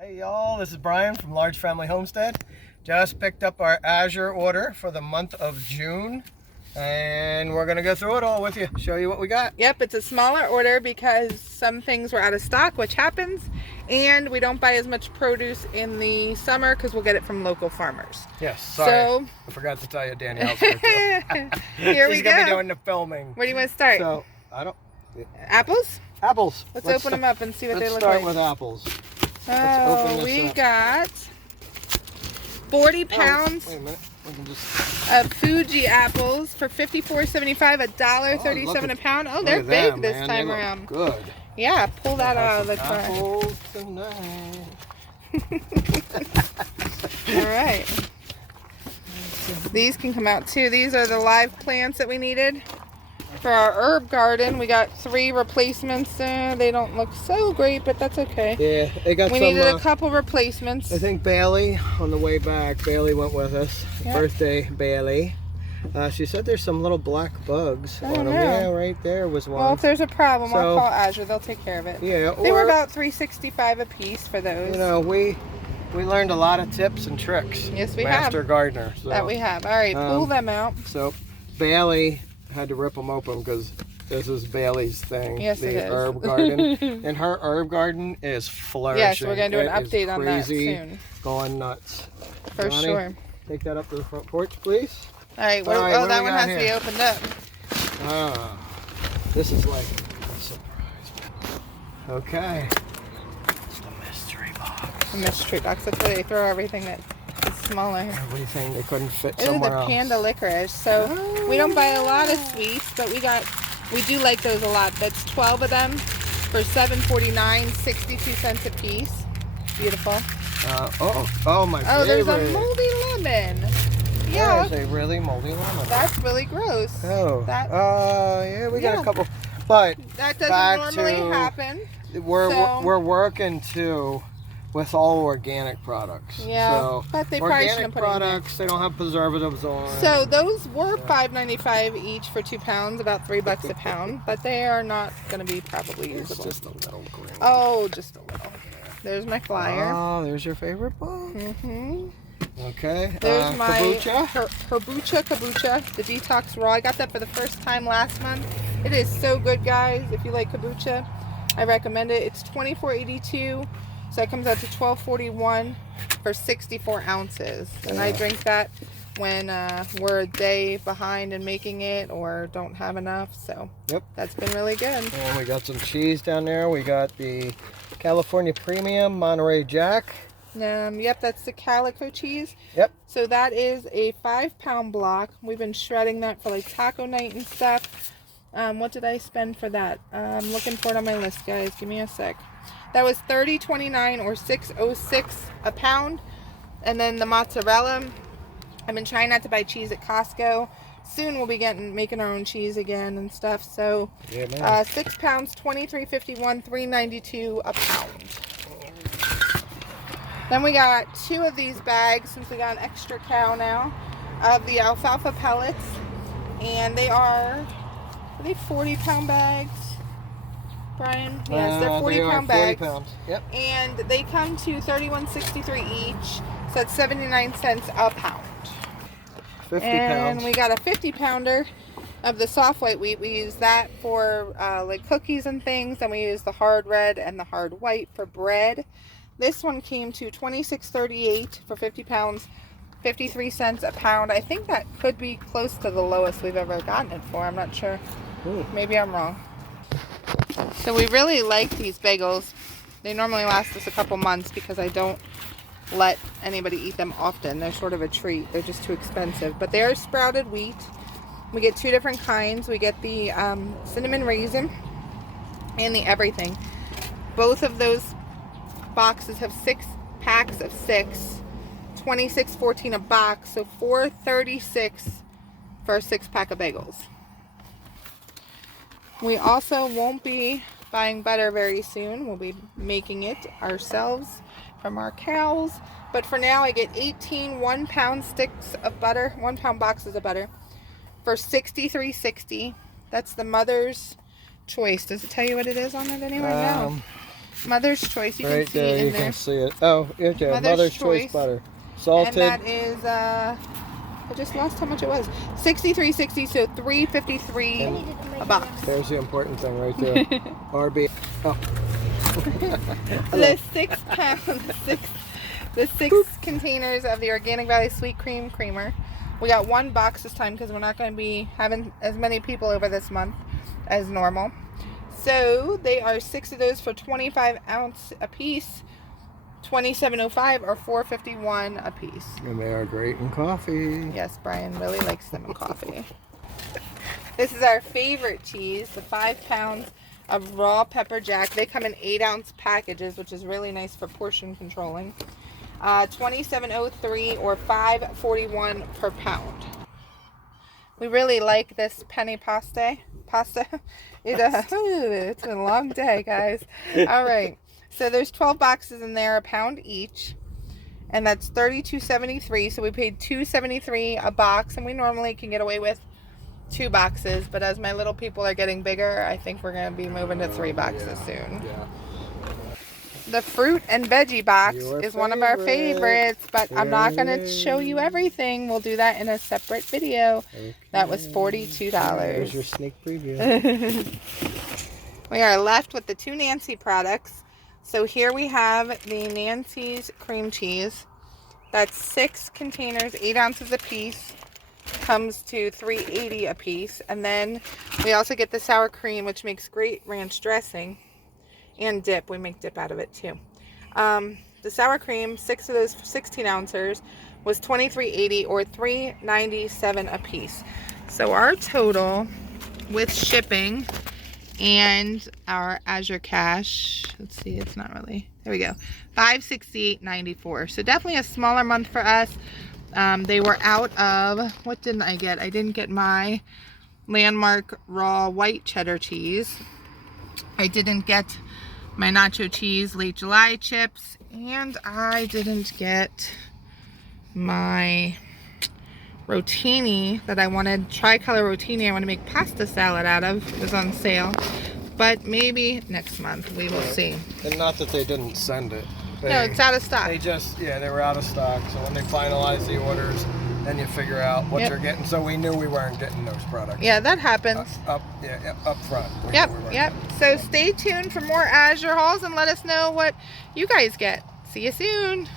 Hey y'all, this is Brian from Large Family Homestead. Just picked up our Azure order for the month of June, and we're gonna go through it all with you, show you what we got. Yep, it's a smaller order because some things were out of stock, which happens, and we don't buy as much produce in the summer because we'll get it from local farmers. Yes, sorry. So, I forgot to tell you Danielle's here too. Here we She's go. gonna be doing the filming. Where do you want to start? So, I don't... Apples? Apples. Let's open them up and see what they look Let's like. start with apples. Oh, we got 40 pounds wait a minute. We can just... of Fuji apples for $54.75, $1.37 a pound. Oh, they're big them, this time they around. look good. Yeah, pull that out of the car. Apples tonight. All right. These can come out too. These are the live plants that we needed for our herb garden. We got 3 replacements. They don't look so great, but that's okay. Yeah, they got we needed a couple replacements. I think Bailey, on the way back, Bailey went with us. Yep. Birthday, Bailey. She said there's some little black bugs on them. Yeah, right there was one. Well, if there's a problem, I'll call Azure. They'll take care of it. Yeah, they were about $3.65 a piece for those. You know, we learned a lot of tips and tricks. Yes, we Master gardener. So, that we have. All right, pull them out. So, Bailey had to rip them open because this is Bailey's thing. Yes, the it is. herb garden. And her herb garden is flourishing. Yes, we're going to do an update on that soon. Going nuts. For Johnny, sure. Take that up to the front porch, please. All right, what that one has to be opened up. This is like a surprise. Okay. It's the mystery box. The mystery box. That's where they throw everything that is smaller. What do you think? They couldn't fit This somewhere is else. the panda licorice. So we don't buy a lot of sweets, but we do like those a lot. That's 12 of them for $7.49, 62 cents a piece. Beautiful. Oh my favorite. There's a moldy lemon. Yeah. There's a really moldy lemon. That's really gross. Oh. Yeah, we got a couple. But that doesn't normally happen. We're working too with all organic products. Yeah, so but they probably shouldn't put products. They don't have preservatives on. So those were $5.95 each for 2 pounds, about $3 a pound. But they are not going to be probably usable. Just a little green. Oh, just a little. There's my flyer. Oh, there's your favorite book. Mm-hmm. Okay. There's my kombucha. kombucha, the detox raw. I got that for the first time last month. It is so good, guys. If you like kombucha, I recommend it. It's $24.82, so it comes out to $12.41 for 64 ounces. And I drink that when we're a day behind in making it or don't have enough. So that's been really good. And we got some cheese down there. We got the California Premium Monterey Jack. Yep, that's the calico cheese. Yep. So that is a 5-pound block. We've been shredding that for like taco night and stuff. What did I spend for that? I'm looking for it on my list, guys. Give me a sec. That was $30.29 or $6.06 a pound. And then the mozzarella. I've been trying not to buy cheese at Costco. Soon we'll be making our own cheese again and stuff. So 6 pounds, $23.51, $3.92 a pound. Then we got 2 of these bags, since we got an extra cow now, of the alfalfa pellets. And they are they 40-pound bags, Brian? Yes, they're 40-pound bags. 40 pounds. Yep. And they come to $31.63 each, so that's 79 cents a pound. 50 and pounds. We got a 50-pounder of the soft white wheat. We use that for like cookies and things, and we use the hard red and the hard white for bread. This one came to $26.38 for 50 pounds, 53 cents a pound. I think that could be close to the lowest we've ever gotten it for. I'm not sure. Ooh. Maybe I'm wrong. So we really like these bagels. They normally last us a couple months because I don't let anybody eat them often. They're sort of a treat. They're just too expensive. But they are sprouted wheat. We get 2 different kinds. We get the cinnamon raisin and the everything. Both of those boxes have 6 packs of 6, $26.14 a box, so $4.36 for a 6-pack of bagels. We also won't be buying butter very soon. We'll be making it ourselves from our cows. But for now, I get 18 1-pound sticks of butter, 1-pound boxes of butter for $63.60. That's the Mother's Choice. Does it tell you what it is on it anywhere? No. Mother's Choice. You can Right see there, in you there. can see it. Oh, okay. Mother's Choice butter. Salted. And that is, I just lost how much it was. $63.60, so $3.53 a box. There's the important thing right there. RB. Oh. The 6 pound, the six containers of the Organic Valley Sweet Cream Creamer. We got 1 box this time because we're not going to be having as many people over this month as normal. So they are 6 of those for 25 ounce a piece, $27.05 or $4.51 a piece. And they are great in coffee. Yes, Brian really likes them in coffee. This is our favorite cheese, the 5 pounds of raw pepper jack. They come in 8 ounce packages, which is really nice for portion controlling. $27.03 or $5.41 per pound. We really like this penny pasta. It's been a long day, guys. All right. So there's 12 boxes in there, a pound each. And that's $32.73. So we paid $2.73 a box. And we normally can get away with 2 boxes. But as my little people are getting bigger, I think we're going to be moving to 3 boxes soon. Yeah. The fruit and veggie box is one of our favorites, but I'm not going to Yay. show you everything. We'll do that in a separate video. Okay. That was $42. There's your sneak preview. We are left with the 2 Nancy products. So here we have the Nancy's cream cheese. That's 6 containers, 8 ounces a piece. Comes to $3.80 a piece. And then we also get the sour cream, which makes great ranch dressing. And dip. We make dip out of it too. The sour cream, 6 of those 16 ounces, was $23.80 or $3.97 a piece. So our total with shipping and our Azure cash, let's see, it's not really, there we go, $568.94. So definitely a smaller month for us. They were out of, what didn't I get? I didn't get my Landmark raw white cheddar cheese. I didn't get my nacho cheese late July chips, and I didn't get my rotini that I wanted, tricolor rotini I want to make pasta salad out of. It was on sale, but maybe next month, we will see. And not that they didn't send it. No, it's out of stock. They just, they were out of stock. So when they finalize the orders, then you figure out what you're getting. So we knew we weren't getting those products. Yeah, that happens. Up front. Yep. So stay tuned for more Azure hauls and let us know what you guys get. See you soon.